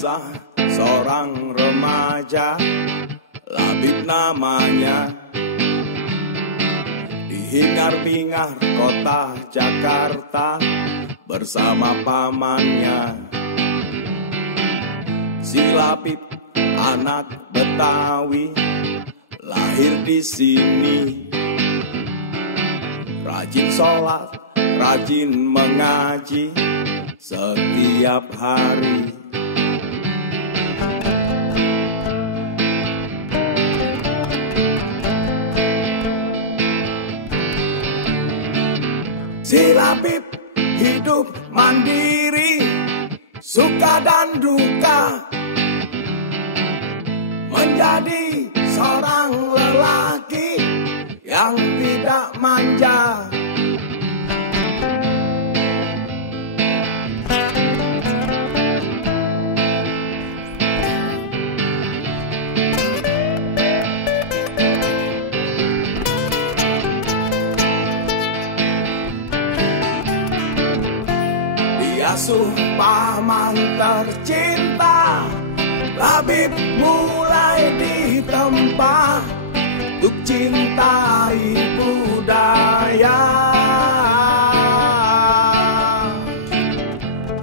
kisah seorang remaja, Labib namanya, di hingar-bingar kota Jakarta bersama pamannya. Si Labib anak Betawi, lahir di sini, rajin sholat, rajin mengaji setiap hari. Si Labib hidup mandiri, suka dan duka, menjadi seorang lelaki yang tidak manja. Diasuh paman tercinta, Labib mulai ditempa untuk cintai budaya.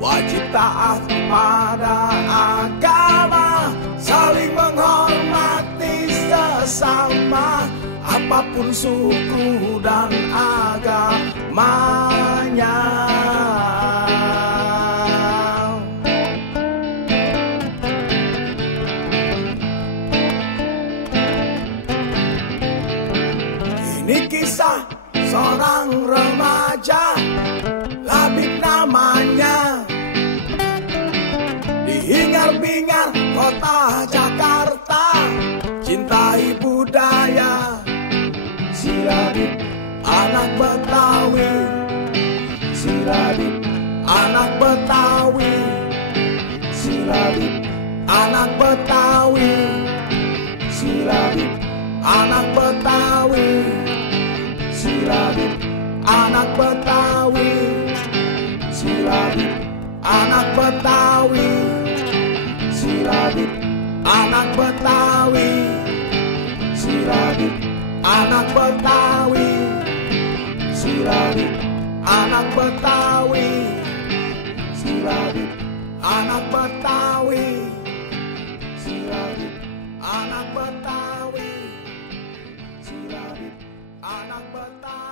Wajib taat pada agama, saling menghormati sesama, apapun suku dan agamanya. Ini kisah seorang remaja, Labib namanya, di hingar-bingar kota Jakarta, cintai budaya. Si Labib anak Betawi, si Labib anak Betawi, si Labib anak Betawi, si Labib anak Betawi, si Labib anak Betawi, si Labib anak Betawi, si Labib anak Betawi, si Labib anak Betawi, si Labib anak Betawi, si Labib anak Betawi, si Labib anak Betawi, si Labib anak Betawi.